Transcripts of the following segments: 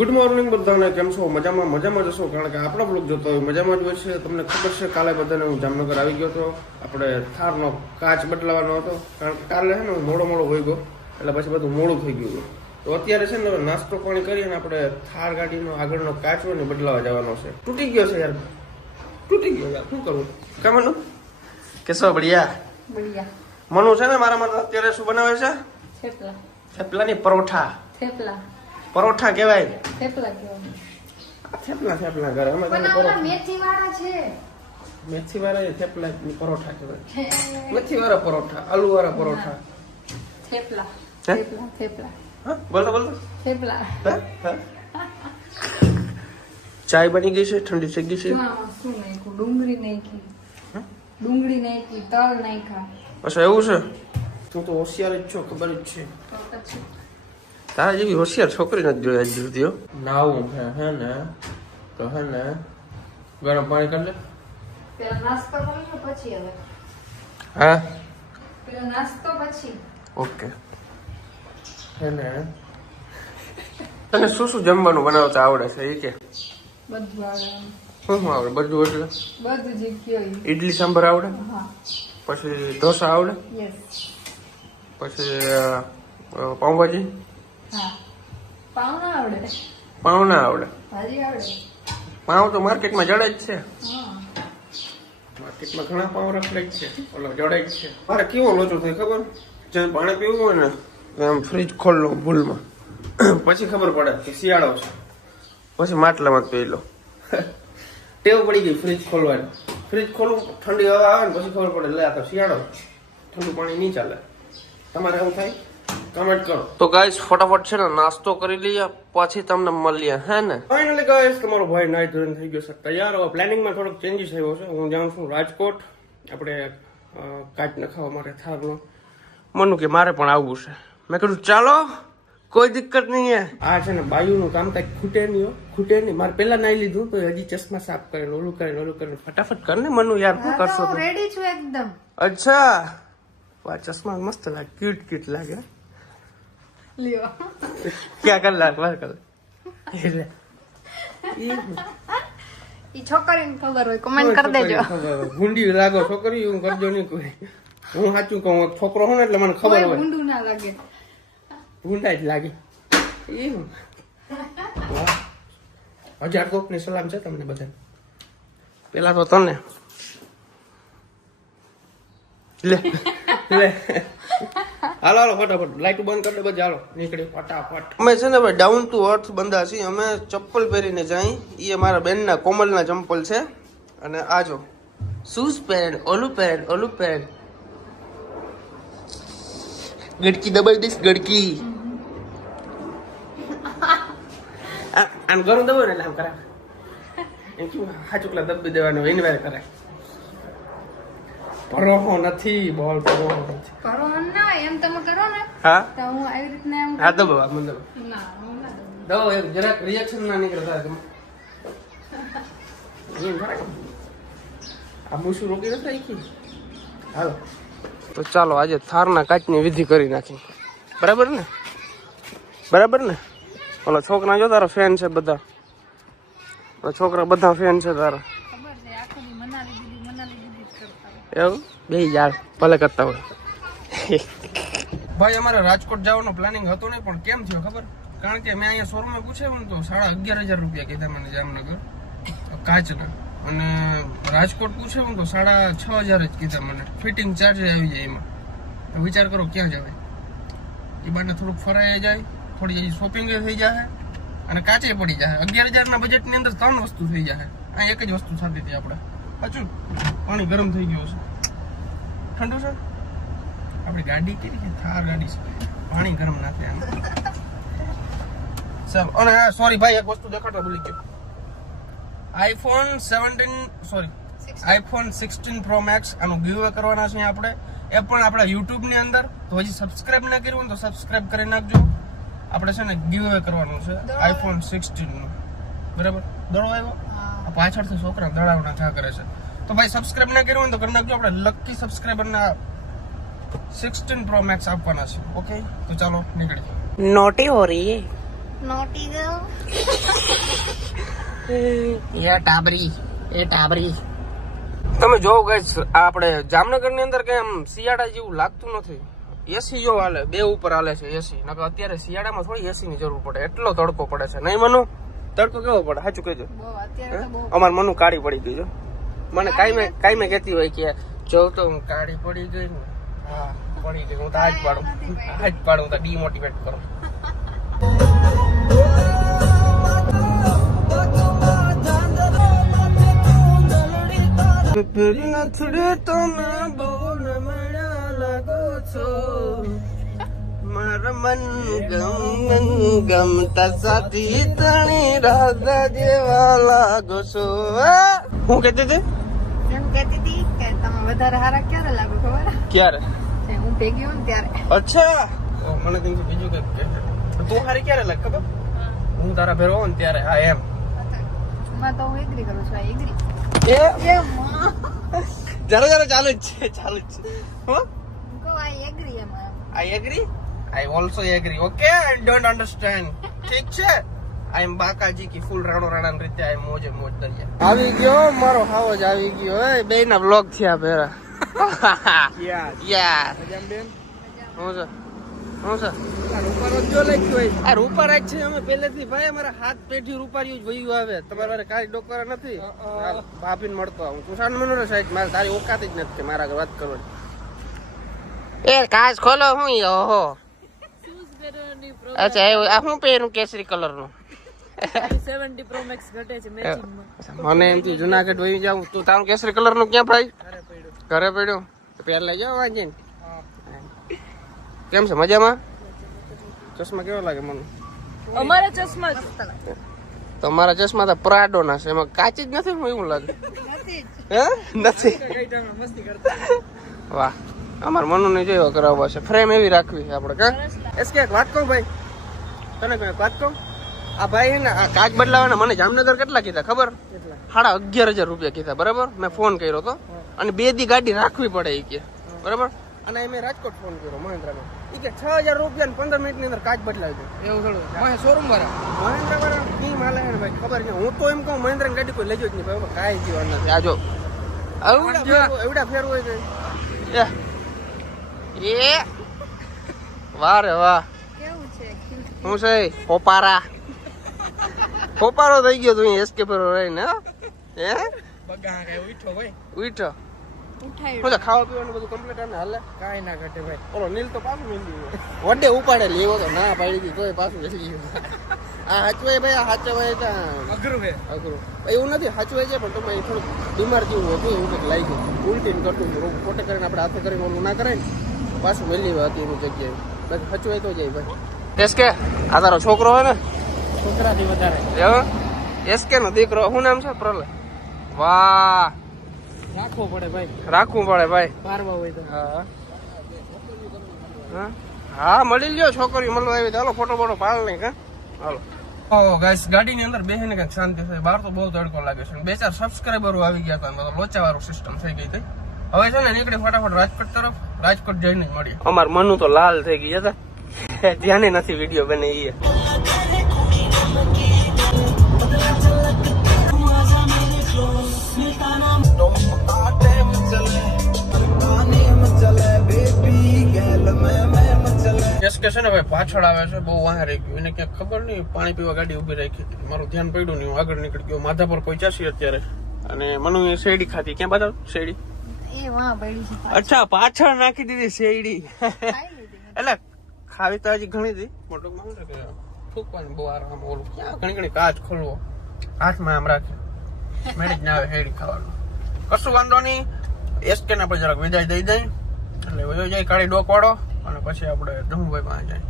Good morning બધાને, કેમ છો? મજામાં જશો, કારણ કે આપણો બ્લોગ જોતો હોય મજામાં જ હોય છે. તમને ખબર છે, કાલે બધાને હું જામનગર આવી ગયો હતો. આપણે થારનો કાચ બદલાવાનો હતો, કારણ કે કાલે છે ને હું મોડો વહી ગયો, એટલે પછી બધું મોડું થઈ ગયું. તો અત્યારે છે ને નાસ્તો પાણી કરીને આપણે થાર ગાડીનો આગળનો કાચ હોય ને બદલાવા જવાનો છે. તૂટી ગયો છે યાર, તૂટી ગયો યાર, શું કરું? કામનું કેસો બઢિયા મનુ છે ને મારા માટે અત્યારે શું બનાવે છે? થેપલાની પરોઠા. પરોઠા કહેવાય. થેપલા ઘરે અમે મેથી વાળા થેપલા પરોઠા કહેવાય. મેથી વાળા પરોઠા, આલુ વાળા પરોઠા, બોલતો ચાય બની ગઈ છે, ઠંડી થઈ ગઈ છે. ડુંગળી નાખી, તલ નાખ્યા. અચ્છા એવું છે? તું તો હોશિયાર જ છો, ખબર જ છે. તારા જેવી હોશિયાર છોકરી નથી જોઈ આજ સુધી. નાવું હે ને તો હે ને ગરમ પાણી કરી લે. પેલા નાસ્તો કરી લો પછી હવે. હા પેલા નાસ્તો પછી. ઓકે. હે ને તને શું જમવાનું બનાવતા આવડે છે એ કે? બધું આવડે. શું આવડે? બધું એટલે બધું જે કયો. ઇડલી સાંભાર આવડે? હા. પછી ઢોસા આવડે? યસ. પછી પાઉંભાજી? હા. પાવ ના આવડે. પાઉં ના આવડે? ભાજી આવડે. પાઉં તો માર્કેટમાં જડે જ છે. હા. માર્કેટમાં ઘણા પાઉં રખડે જ છે, ઓલો જડે જ છે. મારે કેવો લોચો થાય ખબર? જ્યારે પાણી પીવું હોય ને તો આમ ફ્રીજ ખોલ લો ભૂલમાં, પછી ખબર પડે કે શિયાળો છે, પછી માટલામાં જ પી લો. ટેવ પડી ગઈ ફ્રીજ ખોલવાની. ફ્રીજ ખોલવું, ઠંડી હવા આવે ને પછી ખબર પડે લે આ તો શિયાળો, ઠંડુ પાણી નહીં ચાલે. તમારે એવું થાય? કમેન્ટ કરો. તો ગાઈસ ફટાફટ છે ને નાસ્તો કરી લઈએ, પછી તમને મળીએ, હે ને? ફાઇનલી ગાઈસ તમારો ભાઈ નાઈ ધોઈને થઈ ગયો છે તૈયાર. હવે પ્લાનિંગમાં થોડોક ચેન્જીસ આવ્યો છે. હું જાઉં છું રાજકોટ, આપણે કાચ નખાવા માટે થારનો. મનુ કે મારે પણ આવવું છે. મેં કીધું ચાલો, કોઈ દિક્કત નહીં હે. આ છે ને બાયુનું કામ કઈ ખૂટે નહીં. મારે પેલા નાઈ લીધું તો હજી ચશ્મા સાફ કરીને ઓલું કરીને ફટાફટ કર ને મનુ યાર, શું કરશો? રેડી છું એકદમ. અચ્છા, આ ચશ્મા મસ્ત લાગે, ક્યુટ લાગે. લ્યો. ક્યાં કર લાગ ઈ છોકરીને ખબર હોય, કમેન્ટ કરી દેજો. ગુંડી લાગો છોકરી, હું કરજો નહીં કોઈ. હું સાચું કહું, છોકરો હું એટલે મને ખબર હોય. ગુંડું ના લાગે, ગુંડા જ લાગે. 1000 કોકની સલામ છે તમને બધાને. પેલા તો તને લે હાલો ફટાફટ લાઈટ બંધ કરી દે, બધા હાલો નીકળી ફટાફટ. અમે છે ને ભાઈ ડાઉન ટુ અર્થ બંદા છીએ. અમે ચપ્પલ પહેરીને જાય, એ મારા બેનના કોમલના ચંપલ છે. અને આ જો શૂઝ પહેર, ઓલું પહેર. ગડકી દબાઈ દઈશ, ગડકી. આમ ઘણું દબાવ ને એટલે આમ કરાય. એમ કેવું હાચુકલા દબી દેવાનું એની વાર કરાય. પરોહો નથી, બોલ પરોહો નથી. કરો ના એમ તમે કરો ને. હા તો હું આવી રીતના એમ. હા દબાવ મને દબાવ. ના હું ના દો એક જરાક રિએક્શન ના નીકળે તારે તમે. આ મૂછું રોકી નથી રાખી. હાલો તો ચાલો આજે થારના કાચની વિધિ કરી નાખી. બરાબર ને? ઓલો છોકરા જો તારો ફેન છે બધા, છોકરા બધા ફેન છે તારા. ખબર છે આખો દી મનાલી દીદી જ કરતા હોય. એવું બે યાર ભલે કરતા હોય. ભાઈ અમારે રાજકોટ જવાનો પ્લાનિંગ હતો નહીં, પણ કેમ થયો ખબર? કારણ કે મેં અહીંયા શોરૂમમાં પૂછ્યું તો 11,500 રૂપિયા કીધા મને જામનગર કાચના, અને રાજકોટ પૂછ્યું તો 6,500 જ કીધા મને. ફિટિંગ ચાર્જ આવી જાય એમાં. વિચાર કરો ક્યાં જવાય. એ બાને થોડુંક ફરાઈ જાય, થોડી શોપિંગ થઈ જાય અને કાચે પડી જાય. 11,000 ના બજેટની અંદર 3 વસ્તુ થઈ જાય. આ એક જ વસ્તુ થતી હતી આપણે. સાચું? પાણી ગરમ થઈ ગયું છે, ઠંડુ છે. આપણી ગાડી કેવી છે? થાર ગાડી છે, પાણી ગરમ ના થાય. ચાલો. અને સોરી ભાઈ, એક વસ્તુ દેખાડતા ભૂલી ગયો. આઈફોન 16 Pro Max આનું ગીવ અવે કરવાના છે આપણે. એ પણ આપણા યુટ્યુબ ની અંદર. તો હજી સબસ્ક્રાઇબ ના કર્યું તો સબસ્ક્રાઇબ કરી નાખજો. આપણે છે ને ગીવ અવે કરવાનું છે આઈફોન 16 નું. બરાબર? દડો આવ્યો પાછળથી છોકરા દડાવના થા કરે છે. તો ભાઈ સબસ્ક્રાઇબ ના કર્યું તો કરી નાખજો. આપણે લકી સબસ્ક્રાઇબરના 16 Pro Max આપવાના છે. ઓકે, તો ચાલો નીકળીએ. नोटी हो रही है नोटी गर्ल એ ટાબરી તમે જોવો ગાઈસ આપણે જામનગર ની અંદર કઈ આમ શિયાળા જેવું લાગતું નથી. એસી જો હાલે, બે ઉપર હાલે છે એસી. નકર અત્યારે શિયાળામાં થોડી એસી ની જરૂર પડે, એટલો તડકો પડે છે. નહીં મનુ? તડકો કેવો પડે સાચું કહેજો. અમાર મનુ કાળી પડી ગઈ જો. મને કાઈ કહેતી હોય કે જો તો હું કાળી પડી ગઈ ને. હા પડી ગઈ. હું તો હાથ પાડું હું તો ડીમોટિવેટ કરું. મારા મન ગમતા સાથી તણી રાધા જેવા લાગો છો. હું કહેતી હતી એમ કહેતી હતી કે તમે વધારે હારા ક્યારે લાગો ખબર? ક્યારે? હું ભેગી હોઉં ને ત્યારે. અચ્છા મને કઈ બીજું કઈ તું હારી ક્યારે લાગ ખબર? હું તારા ભેરો હોઉં ને ત્યારે. હા એમ માં તો હું એગ્રી કરું છું. આ એગ્રી જરા ચાલુ જ છે હો. આઈ એગ્રી એમાં. I agree. I also agree. Okay, I don't understand. ઠીક છે. I am બાકાજી કી ફૂલ રાણો રાણા ની રીતે આ મોજે મોજ દરિયા. આવી ગયો મારો હાવો જ આવી ગયો. એ બેના વ્લોગ થયા ભેરા. યાર મજામ બેન. હું છે રૂપારો જો લખ્યું હોય. આ રૂપારા જ છે. અમે પહેલેથી ભાઈ અમારા હાથ પેઢી રૂપારિયું જ વયું આવે. તમારે કાઈ ડોકરા નથી. ભાભીને મળતો હું તુષાર મનો સાઈડ મારે તારી ઓકાત જ નથી કે મારા વાત કરવાની. એ કાચ ખોલો હું ઓહો. અચ્છા એવું આ હું પહેરું કેસરી કલર નું 70 Pro Max ઘટે છે મેચિંગ માં. મને એમથી જુનાગઢ વહી જાઉં. તું તારું કેસરી કલર નું ક્યાં ભાઈ? ઘરે પડ્યું તો પહેર લઈ જાવ વાંચીને. કેમ છે મજામાં? ચશ્મા કેવા લાગે મને? અમારા ચશ્મા તો મારા ચશ્મા તો પ્રાડો ના છે. એમાં કાચી જ નથી ને એવું લાગે. હે નથી. વાહ અમાર મનુ ને જોયો કરાવવા છે. ફ્રેમ એવી રાખવી છે આપણે કા. એસ કે વાત કહું ભાઈ તને કઈ વાત કહું. આ ભાઈ ને આ કાચ બદલાવાના મને જામનગર કેટલા કીધા ખબર? 11,500 રૂપિયા કીધા. બરાબર મેં ફોન કર્યો તો અને 2 દી ગાડી રાખવી પડે એ કે બરાબર. અને મેં રાજકોટ ફોન કર્યો મહેન્દ્રનો. એ કે 6,000 રૂપિયા ને 15 મિનિટ ની અંદર કાચ બદલાવી દે. એવું થોડું શોરૂમ વાળા મહેન્દ્ર વાળા ટીમ હાલે ને ભાઈ ખબર છે. હું તો એમ કહું મહેન્દ્ર ની ગાડી કોઈ લેજો જ નહીં ભાઈ. કાંઈ જીવન નથી. આ જો એવડા ફેરવું હોય છે. એ વાહ રે વાહ. કેવું છે? હું છે પોપારો થઈ ગયો તું એસકે પર રહીને. હે બગા કે ઉઠો ભાઈ ઉઠો. ઉઠાઈ હું ખાવા પીવાનું બધું કમ્પ્લીટ આને હાલે કાઈ ના ઘટે ભાઈ. ઓલો નીલ તો પાછું મેંદી વડે ઉપાડે લેવો તો ના પાડી દી તોય પાછું લઈ ગયો. આ હાચવાય ભાઈ આ હાચવાય તો અઘરું એવું નથી. હાચવાય છે પણ તમે થોડું બીમાર જેવું હતું એવું કંઈક લાગ્યું. ઉલટી ને કરતું પોતે કરીને આપણે હાથે કરીને ઓલું ના કરે ને પાછું મેલી હતી એની જગ્યાએ. બાકી હચવાય તો જાય ભાઈ. એસકે આ તારો છોકરો હોય ને? છોકરાથી વધારે એસકે નો દીકરો. શું નામ છે? પ્રલય. વાહ રાખવું પડે ભાઈ. પારવા હોય તો હા મળી લ્યો છોકરી મળવા આવી. ચાલો ફોટો બોટો પાડ નહીં કા. હાલો ગાઈસ ગાડીની અંદર બેસીને કંઈક શાંતિ થાય. બહાર તો બહુ તડકો લાગે છે. 2-4 સબસ્ક્રાઈબરો આવી ગયા હતા. લોચા વાળું સિસ્ટમ થઈ ગઈ હતી. હવે છે ને નીકળી ફટાફટ રાજકોટ તરફ. રાજકોટ જઈને જ મળીએ. અમાર મનુ તો લાલ થઈ ગઈ હતા. ધ્યાને નથી વિડીયો બને ઈ. એસકે છે ને ભાઈ પાછળ આવે છે. બહુ વાહ રહી ગયું. એને ક્યાંક ખબર નહીં પાણી પીવા ગાડી ઉભી રાખી હતી. મારું ધ્યાન પડ્યું નહીં. હું આગળ નીકળી ગયો. માધાપર પહોંચ્યા અત્યારે. અને મનુ શેરડી ખાધી. ક્યાં બતાવ શેરડી? એ વાહ પડી છે. અચ્છા પાછળ નાખી દીધી શેરડી. એટલે ખાવી તો હજી ઘણી હતી. મોટો માંગે કે ફૂકવાની બહુ આરામ. ઓલું ક્યાં ઘણી કાચ ખોલવો હાથમાં આમ રાખે મેળ જ ના આવે શેરડી ખાવાનું. કશું વાંધો નહીં. એસકે ના પછી જરાક વિદાય દઈ દઈ એટલે વયો જાય કાળી ડોક વાળો. અને પછી આપણે ડમુભાઈ પાસે જાય.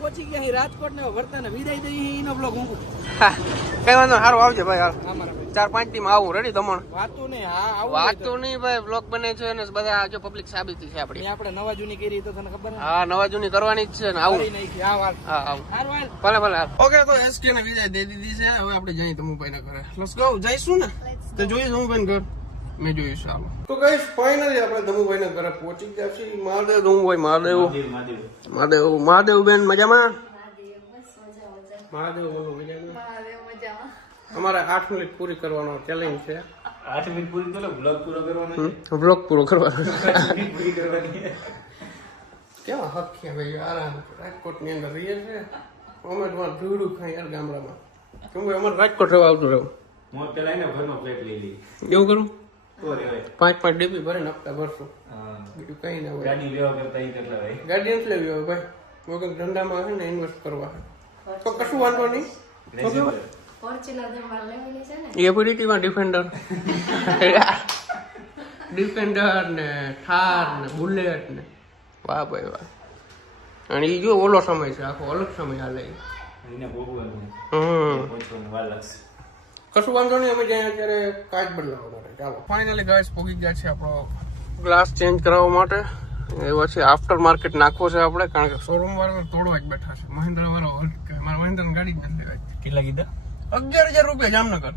પહોંચી ગયા રાજકોટ ને વર્તાને વિદાય દઈ એનો બ્લોગ હું કઈ વાંધો સારું આવજે ભાઈ. હાલ 4-5 દી માં આવું રેડી તમારે વાતું નહીં. હા વાતું નહીં ભાઈ. બ્લોગ બને છે ને બધા જો પબ્લિક સાબિતી છે આપડી. આપણે નવા જૂની કરી તો તને ખબર? હા નવા જૂની કરવાની જ છે ને. આવું હા ભલે ઓકે તો એસકે ને વિદાય દઈ દીધી છે. હવે આપણે જઈએ તમુભાઈ ના ઘરે. Let's go. જઈશું ને તો જોઈએ તમુભાઈ ઘર મેં જોયું છે. હાલો તો ગાઈસ ફાઇનલી આપણે દમુભાઈ ના ઘરે પહોંચી ગયા છીએ. મહાદેવ દમુભાઈ મહાદેવ બેન મજામાં? મહાદેવ બોલો બીજા મહાદેવ મજામાં. અમારે 8 મિનિટ પૂરી કરવાનો ચેલેન્જ છે. 8 મિનિટ પૂરી તો બ્લોગ પૂરો કરવાનો છે. બ્લોગ પૂરો કરવાનો 8 મિનિટ પૂરી કરવાની છે. કેવા હક છે ભાઈ આરામ રાજકોટની અંદર રહીએ છે અમે તમારે ભીડું ખાઈ યાર ગામડામાં કેમ કે અમારે રાજકોટ રહેવા આવતું રહેવું મોત પેલા એને ઘરનો પ્લેટ લઈ લી એવું કરું તો રેવાય. 5 ડબ્બી ભરીને હપ્તા ભરશું હા બીજું કઈ ના હોય ગાડી લેવા કરતા ઈ કેટલા ભાઈ ગાડી નથી લેવી હોય ભાઈ વગર ધંધામાં છે ને ઇન્વેસ્ટ કરવા તો કશું વાંધો નહીં ફોર્ચ્યુનર તમારે લેવાની છે ને? એ પડી હતી ડિફેન્ડર ડિફેન્ડર ને થાર ને બુલેટ ને વાહ ભાઈ વાહ અને એ જો ઓલો સમય છે આખો અલગ સમય હાલે એને ભોગવવાનું પહોંચવાનું વાર લાગશે. કશું વાંધો નહીં અમે જ્યાં અત્યારે કાચ બદલાવવા માટે ચાલો ફાઇનલી ગાઈસ પહોંચી ગયા છે આપણો ગ્લાસ ચેન્જ કરાવવા માટે એ પછી આફ્ટર માર્કેટ નાખવો છે આપણે કારણ કે શોરૂમ વાળા તોડવા જ બેઠા છે મહિન્દ્ર વાળો મારા મહિન્દ્ર ગાડી જ નથી લેવાય કેટલા કીધા? 11,000 રૂપિયા જામનગર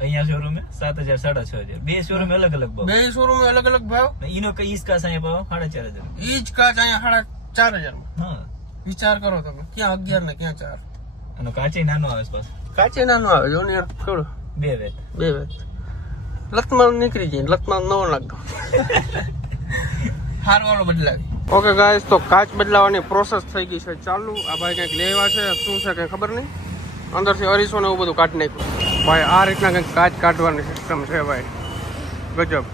અહીંયા શોરૂમ 7,000 6,500 બે શોરૂમ અલગ અલગ ભાવ બે શોરૂમ અલગ અલગ ભાવ ઈનો કઈ ઈસકા સાયા ભાવ 4,500. ઈ જ કાચ અહીંયા 4,500 હા વિચાર કરો તમે ક્યાં 11 ને ક્યાં 4 અને કાચે નાનો આવે પાસ કાચે નાનો આવે જો ને થોડું બે વેત બે વેત લતમાં નીકળી જાય લતમાં નવો લાગતો હાર વાળો બદલાવી ઓકે ગાઈસ તો કાચ બદલાવાની પ્રોસેસ થઈ ગઈ છે ચાલુ આ ભાઈ કંઈક લેવા છે શું છે કંઈ ખબર નહીં અંદરથી અરીસો ને એવું બધું કાઢી નાખ્યું ભાઈ આ રીતના કંઈક કાચ કાઢવાની સિસ્ટમ છે ભાઈ ગજબ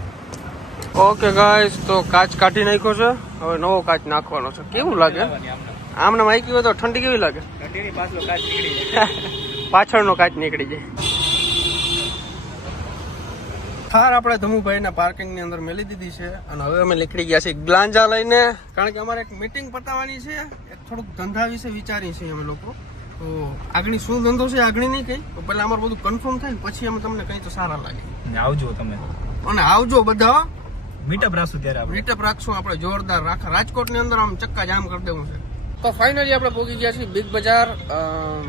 ઓકે ગાઈસ તો કાચ કાઢી નાખ્યો છે હવે નવો કાચ નાખવાનો છે કેવું લાગે આમને માઈકી હોય તો ઠંડી કેવી લાગે પાછલો કાચ નીકળી જાય. પાછળનો કાચ નીકળી જાય થાર આપણે ધમુભાઈના પાર્કિંગની અંદર મેલી દીધી છે અને હવે અમે નીકળી ગયા છીએ ગ્લાંજા લઈને કારણ કે અમારે એક મીટિંગ પતાવવાની છે એક થોડુંક ધંધા વિશે વિચારી છીએ અમે લોકો તો આગળ શું ધંધો છે આગળ નહીં કઈ તો પહેલા અમારું બધું કન્ફર્મ થાય ને પછી અમે તમને કઈ તો સારા લાગે ને આવજો તમે અને આવજો બધા મીટઅપ રાખશું ત્યારે આપણે મીટઅપ રાખશું આપણે જોરદાર રાજકોટની અંદર આમ ચક્કા જામ કરી દેવું છે તો ફાઇનલી આપણે પહોંચી ગયા છીએ બિગ બજાર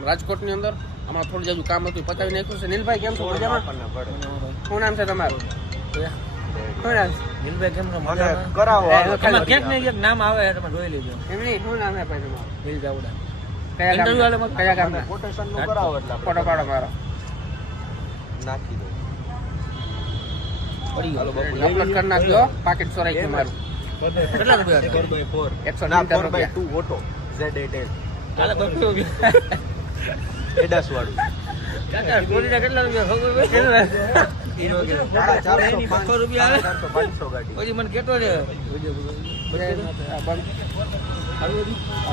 રાજકોટની અંદર આમાં થોડું જેવું કામ હતું પતાવી નાખ્યું છે નીલભાઈ કેમ છો મજામાં શું નામ છે તમારું શું નામ દિલભાઈ કેમ કરાવો ક્યાંક ને ક્યાંક નામ આવે તમે જોઈ લેજો. એમની શું નામ છે ભાઈ તમારું દિલભાઈ આવડા કયા Interview ગામના? વાળા કયા ગામના? કોટેશન નું કરાવો એટલે ફોટો પાડો મારો નાખી દો. અપલોડ કરી નાખજો પાકેટ ચોરાઈ ગયું મારું કેટલા રૂપિયા 170 ના રૂપિયા 4x2 ઓટો Z8L કાલે બસો એડાસ વાળું કાકા કોરીના કેટલા રૂપિયા ખબર હોય? 500 રૂપિયા આવે 500 ગાડી પછી મને કેતો છે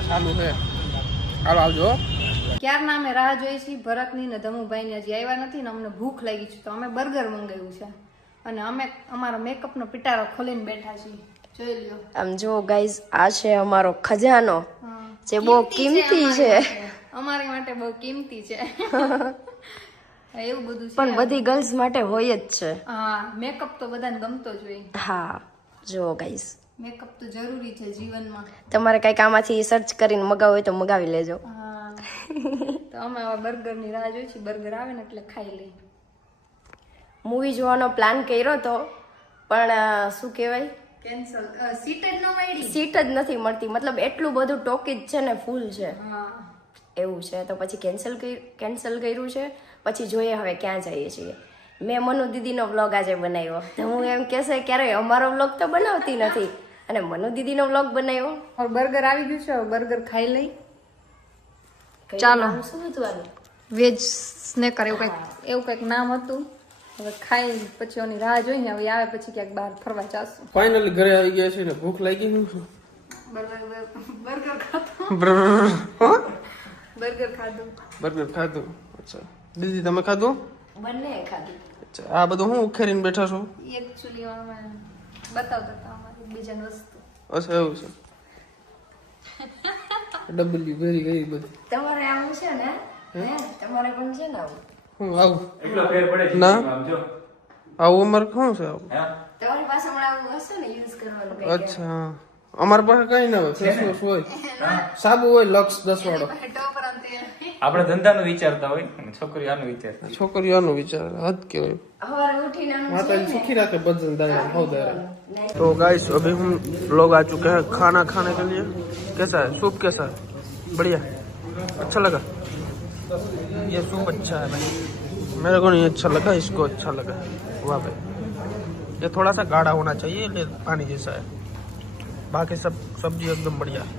ચાલુ છે હાલો આવજો ક્યારના અમે રાહ જોઈ છીએ ભરતની ને ધમુભાઈની હજી આવ્યા નથી ને અમને ભૂખ લાગી છે તો અમે બર્ગર મંગાવ્યું છે અને અમે અમારો મેકઅપનો પિટારો ખોલીને બેઠા છીએ જોઈ લ્યો આમ જો ગાઈઝ આ છે અમારો ખજાનો હા. જે બહુ કિંમતી છે અમારી માટે બહુ કિંમતી છે એવું બધું છે પણ બધી ગર્લ્સ માટે હોય જ છે હા મેકઅપ તો બધાને ગમતો જ હોય હા જો ગાઈઝ મેકઅપ તો જરૂરી છે જીવનમાં તમારે કઈક આમાંથી સર્ચ કરીને મગાવવું હોય તો મગાવી લેજો હા તો અમે હવે બર્ગરની રાહ જોઈ છીએ બર્ગર આવે ને એટલે ખાઈ લઈએ મૂવી જોવાનો પ્લાન કર્યો તો પણ શું કહેવાય કેન્સલ સીટ જ ન મળી સીટ જ નથી મળતી મતલબ એટલું બધું ટોકીજ છે ને ફૂલ છે હા એવું છે તો પછી કેન્સલ કર્યું છે પછી જોઈએ હવે ક્યાં જઈએ છીએ મેં મનુ દીદીનો વ્લોગ આજે બનાવ્યો તો હું એમ કહેશે ક્યારેય અમારો વ્લોગ તો બનાવતી નથી અને મનુ દીદીનો વ્લોગ બનાવ્યો હવે બર્ગર આવી ગયું છે હવે બર્ગર ખાઈ લઈ કઈ ચાલો. નામ શું હતું આનું વેજ સ્નેકર એવું કંઈક નામ હતું હવે ખાઈ પછી ઓની રાહ જોઈને હવે આવે પછી ક્યાંક બહાર ફરવા જાશું ફાઇનલી ઘરે આવી ગયા છે ને ભૂખ લાગી ગઈ છે બર્ગર ખાધું બર્ગર ખાધું બર્ગર ખાધું અચ્છા દીદી તમે ખાધું બંને ખાધી અચ્છા આ બધું હું ઉખેરીને બેઠા છો એકચ્યુઅલી અમે બતાવતા હતા અમારી બીજાની વસ્તુ અચ્છા એવું છે ડબલ્યુ વેરી ગઈ બધી તમારે આવું છે ને હે તમારે પણ છે ને આવું હું આવું એટલો ફેર પડે છે ના. આમ જો આવું અમારે શું છે આવું હા તમારી પાસે હમણાં આવું હશે ને યુઝ કરવાનું કંઈક. અચ્છા અમારી પાસે કઈ ના હોય ફેસ વોશ હોય સાબુ હોય લક્સ 10 વાળો ટોપર અંતે આપણે ધંધાનું વિચારતા હોય અને છોકરીઓ આનું વિચારતા છોકરીઓનો વિચાર હદ કેવાય સવારે ઉઠીને આનું माता जी सुखी रखे बदन दायरा हो दायरा નહીં. तो गाइस अभी हम लोग आ चुके हैं खाना खाने के लिए कैसा है सूप कैसा है बढ़िया अच्छा लगा ये सूप अच्छा है भाई, मेरे को नहीं अच्छा लगा, इसको अच्छा लगा। वाह भाई, ये थोड़ा सा गाढ़ा होना चाहिए, पानी जैसा है, बाकी सब सब्जी एकदम बढ़िया है।